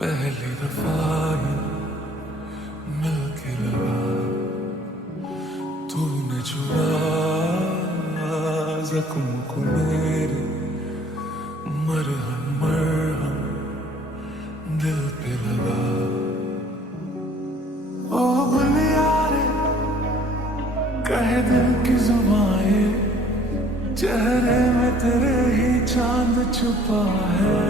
पहली दफा ये मिलके लगा, तूने छुआ जख्म को मेरे, मरहम मरहम दिल पे लगा। ओ बुलिया रे कहे दिल की जुबाएं, चेहरे में तेरे ही चांद छुपा है।